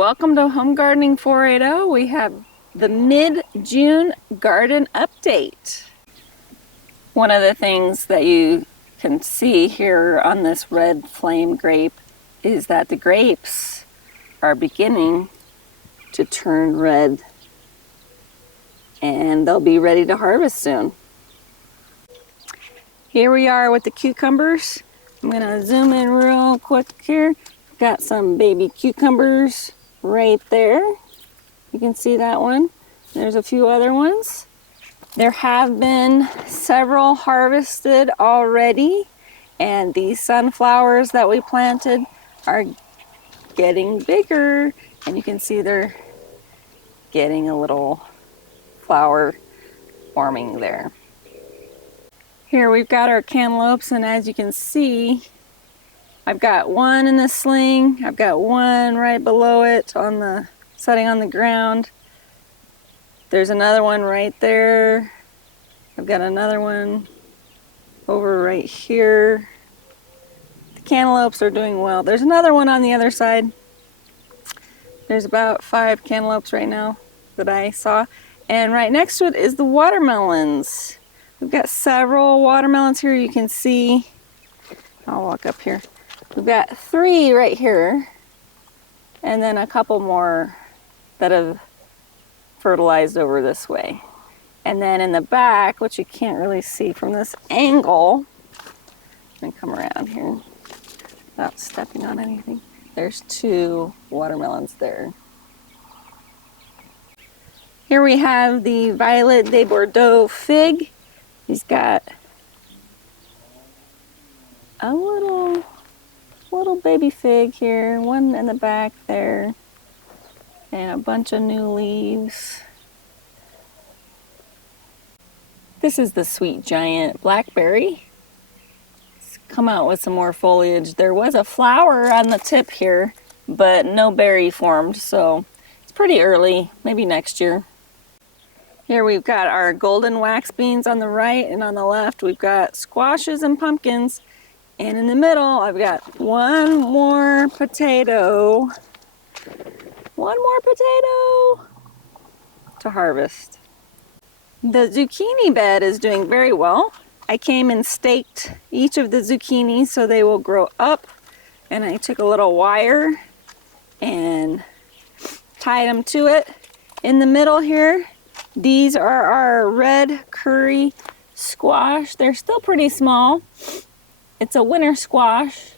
welcome to Home Gardening 480. We have the mid-June garden update. One of the things that you can see here on this red flame grape is that the grapes are beginning to turn red and they'll be ready to harvest soon. Here we are with the cucumbers. I'm gonna zoom in real quick here. Got some baby cucumbers right there. You can see that one. There's a few other ones. There have been several harvested already, and these sunflowers that we planted are getting bigger, and you can see they're getting a little flower forming there. Here we've got our cantaloupes, and as you can see, I've got one in the sling. I've got one right below it on the setting on the ground. There's another one right there. I've got another one over right here. The cantaloupes are doing well. There's another one on the other side. There's about 5 cantaloupes right now that I saw. And right next to it is the watermelons. We've got several watermelons here. You can see. I'll walk up here. We've got 3 right here, and then a couple more that have fertilized over this way. And then in the back, which you can't really see from this angle, let me come around here without stepping on anything. There's 2 watermelons there. Here we have the Violet de Bordeaux fig. He's got a little baby fig here, one in the back there, and a bunch of new leaves. This is the Sweet Giant Blackberry. It's come out with some more foliage. There was a flower on the tip here, but no berry formed, so it's pretty early, maybe next year. Here we've got our golden wax beans on the right, and on the left we've got squashes and pumpkins. And in the middle, I've got one more potato to harvest. The zucchini bed is doing very well. I came and staked each of the zucchinis so they will grow up. And I took a little wire and tied them to it. In the middle here, these are our red curry squash. They're still pretty small. It's a winter squash,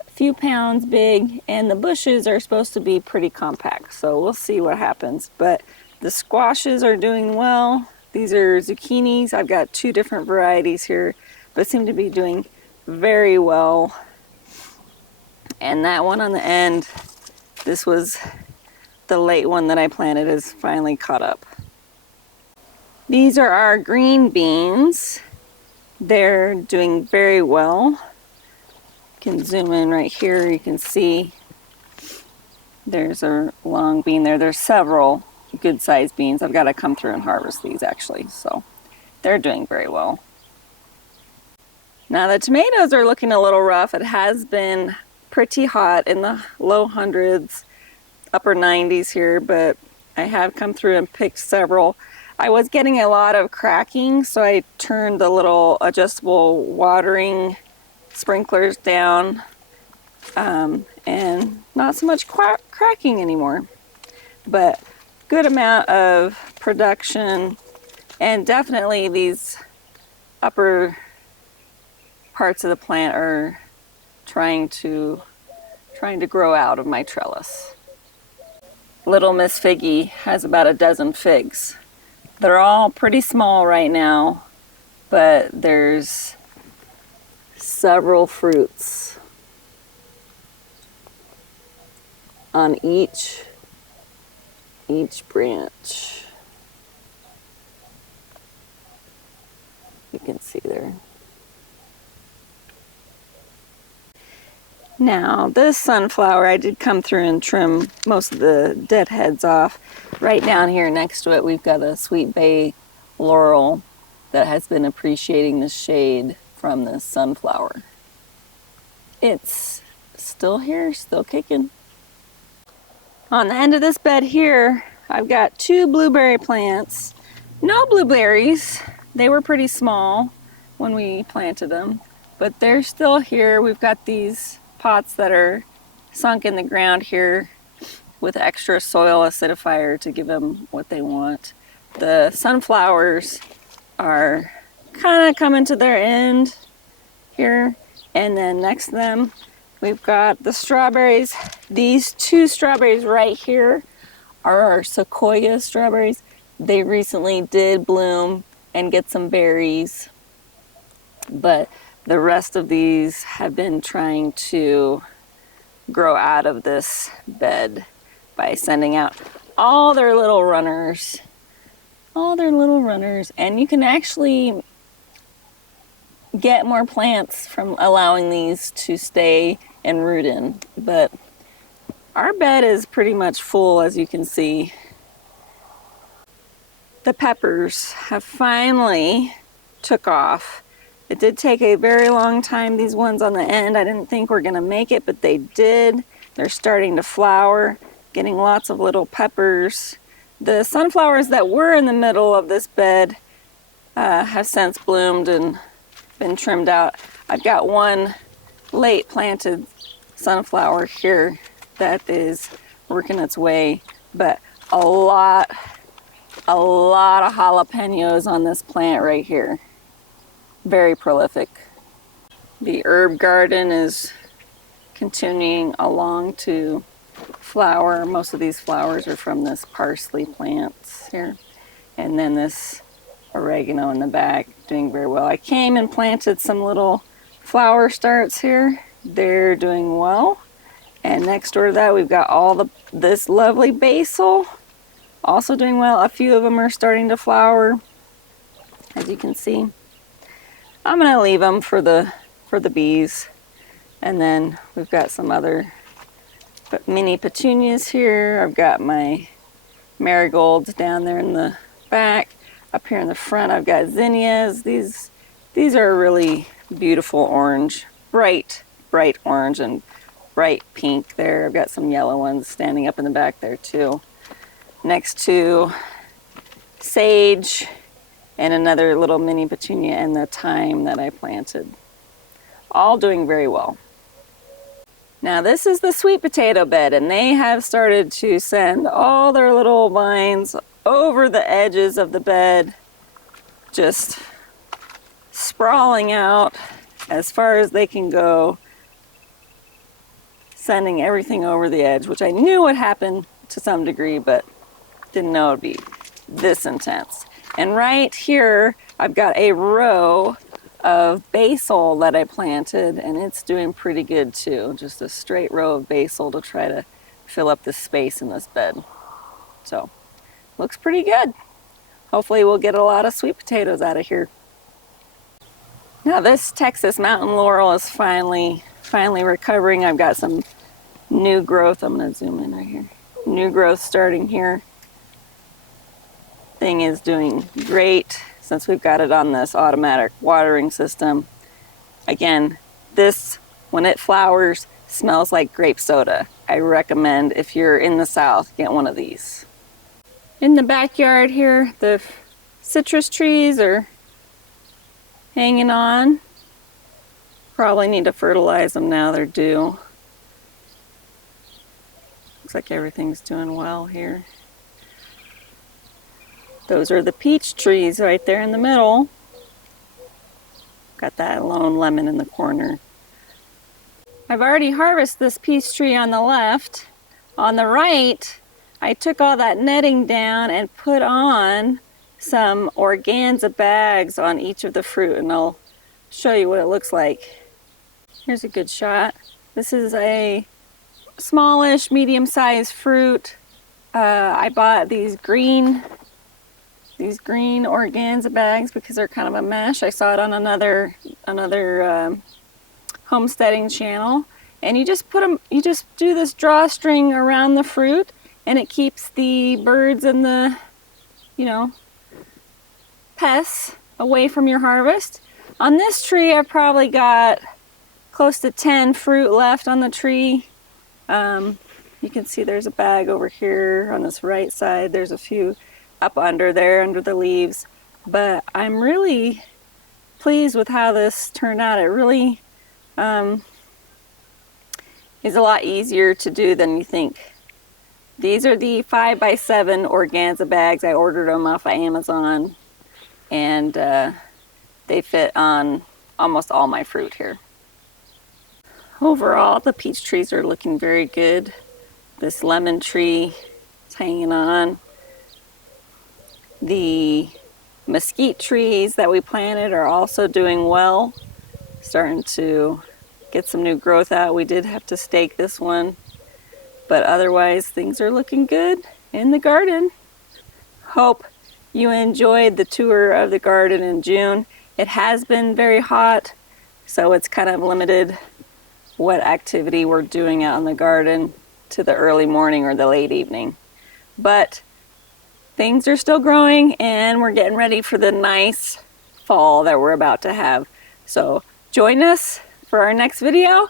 a few pounds big, and the bushes are supposed to be pretty compact, so we'll see what happens. But the squashes are doing well. These are zucchinis. I've got 2 different varieties here, but seem to be doing very well. And that one on the end, this was the late one that I planted, is finally caught up. These are our green beans. They're doing very well. You can zoom in right here. You can see there's a long bean there. There's several good sized beans. I've got to come through and harvest these actually. So they're doing very well. Now the tomatoes are looking a little rough. It has been pretty hot in the low hundreds, upper 90s here, but I have come through and picked several. I was getting a lot of cracking, so I turned the little adjustable watering sprinklers down, and not so much cracking anymore. But good amount of production, and definitely these upper parts of the plant are trying to grow out of my trellis. Little Miss Figgy has about a dozen figs. They're all pretty small right now, but there's several fruits on each branch. You can see there. Now this sunflower, I did come through and trim most of the dead heads off. Right down here next to it, we've got a sweet bay laurel that has been appreciating the shade from this sunflower. It's still here, still kicking. On the end of this bed here, I've got 2 blueberry plants. No blueberries. They were pretty small when we planted them, but they're still here. We've got these pots that are sunk in the ground here with extra soil acidifier to give them what they want. The sunflowers are kind of coming to their end here, and then next to them we've got the strawberries. These 2 strawberries right here are our Sequoia strawberries. They recently did bloom and get some berries, but the rest of these have been trying to grow out of this bed by sending out all their little runners. And you can actually get more plants from allowing these to stay and root in, but our bed is pretty much full, as you can see. The peppers have finally took off. It did take a very long time. These ones on the end, I didn't think were gonna make it, but they did. They're starting to flower, getting lots of little peppers. The sunflowers that were in the middle of this bed have since bloomed and been trimmed out. I've got one late planted sunflower here that is working its way, but a lot of jalapenos on this plant right here. Very prolific. The herb garden is continuing along to flower. Most of these flowers are from this parsley plants here. And then this oregano in the back doing very well. I came and planted some little flower starts here. They're doing well. And next door to that we've got this lovely basil also doing well. A few of them are starting to flower, as you can see. I'm gonna leave them for the bees. And then we've got some other mini petunias here. I've got my marigolds down there in the back. Up here in the front I've got zinnias. These are really beautiful orange, bright orange and bright pink there. I've got some yellow ones standing up in the back there too. Next to sage and another little mini petunia and the thyme that I planted. All doing very well. Now this is the sweet potato bed, and they have started to send all their little vines over the edges of the bed, just sprawling out as far as they can go, sending everything over the edge, which I knew would happen to some degree, but didn't know it would be this intense. And right here, I've got a row of basil that I planted, and it's doing pretty good too. Just a straight row of basil to try to fill up the space in this bed. So, looks pretty good. Hopefully we'll get a lot of sweet potatoes out of here. Now this Texas mountain laurel is finally recovering. I've got some new growth. I'm gonna zoom in right here. New growth starting here. Thing is doing great since we've got it on this automatic watering system. Again, this, when it flowers, smells like grape soda. I recommend, if you're in the South, get one of these. In the backyard here, the citrus trees are hanging on. Probably need to fertilize them now they're due. Looks like everything's doing well here. Those are the peach trees right there in the middle. Got that lone lemon in the corner. I've already harvested this peach tree on the left. On the right, I took all that netting down and put on some organza bags on each of the fruit, and I'll show you what it looks like. Here's a good shot. This is a smallish, medium-sized fruit. I bought these green organza bags because they're kind of a mesh. I saw it on another homesteading channel, and you just do this drawstring around the fruit, and it keeps the birds and the pests away from your harvest. On this tree I've probably got close to 10 fruit left on the tree. You can see there's a bag over here on this right side. There's a few up under there, under the leaves. But I'm really pleased with how this turned out. It really is a lot easier to do than you think. These are the 5x7 organza bags. I ordered them off of Amazon, and they fit on almost all my fruit here. Overall, the peach trees are looking very good. This lemon tree is hanging on. The mesquite trees that we planted are also doing well, starting to get some new growth out. We did have to stake this one, but otherwise things are looking good in the garden. Hope you enjoyed the tour of the garden in June. It has been very hot, so it's kind of limited what activity we're doing out in the garden to the early morning or the late evening. But things are still growing, and we're getting ready for the nice fall that we're about to have. So join us for our next video,